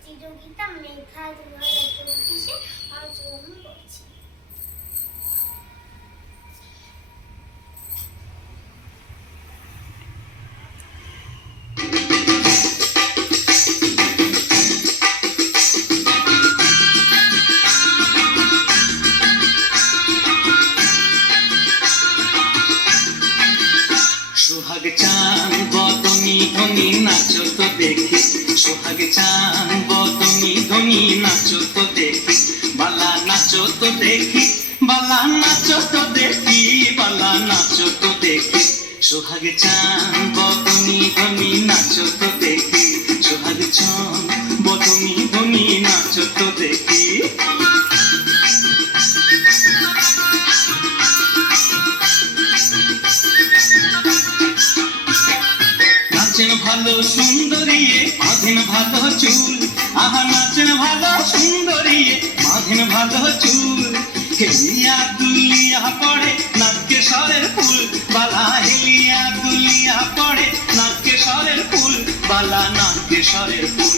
প্রতিযোগিতা মেঘা 2024-এ অংশগ্রহণ করছি। সোহাগ চাঁদ বদনি ধনি নাচো তো দেখি, সোহাগ চাঁদ বদনি ধনি নাচো তো দেখি, বালা নাচো তো দেখি, বালা নাচো তো দেখি, বালা নাচো তো দেখি। সোহাগ চাঁদ বদনি ধনি নাচো তো দেখি, সোহাগ চাঁদ বদনি ধনি নাচো তো দেখি। নাচেন ভালো সুন্দরী বাঁধেন ভালো চুল, আহা নাচেন ভালো সুন্দরী বাঁধেন ভালো চুল। হেলিয়া দুলিয়া পড়ে নাট্যেশ্বরের ফুল, বালা হেলিয়া দুলিয়া পড়ে নাট্যেশ্বরের ফুল, বালা নাট্যেশ্বরের ফুল।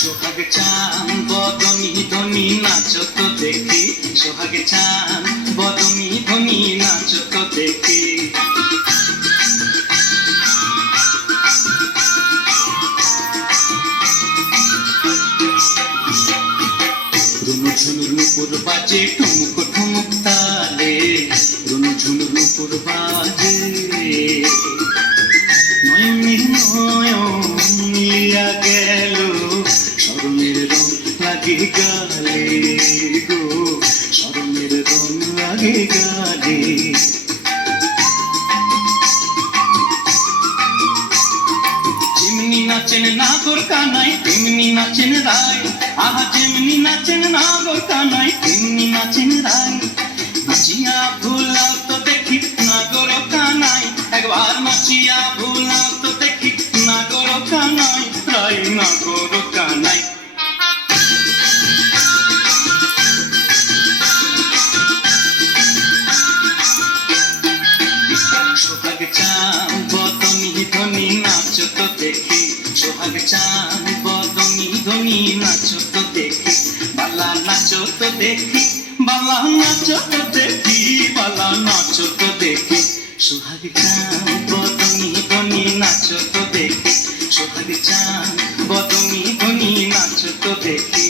সোহাগ চাঁদ বদনি ধনি নাচো তো দেখি, সোহাগ চাঁদ বদনি ধনি নাচো তো দেখি। রুনুঝুনুর নুপুর বাজে ঠুমুক ঠুমুক তালে, রুনুঝুনুর নুপুর বাজে নয়নে নয়ন মিলিয়া গেল, স্মরণের রং লাগে গালে গো, স্মরণের রং লাগে গালে। যেমনি নাচেন নাগর কানাই তেমনি নাচেন রায়, আহা যেমনি নাচেন নাগর কানাই তেমনি নাচেন রায়। নাচিয়া ভুলাও তো দেখি নাগর কানাই, একবার নাচিয়া ভুলাও তো দেখি নাগর কানাই, রায় নাগর কানাই। সোহাগ চাঁদ বদনি ধনি নাচো তো দেখি, সোহাগ চাঁদ বদনি ধনি নাচো তো দেখি, বালা নাচো তো দেখি, বালা নাচো তো দেখি, বালা নাচো তো দেখি। সোহাগ চাঁদ বদনি ধনি নাচো তো দেখি, সোহাগ চাঁদ বদনি ধনি নাচো তো দেখি।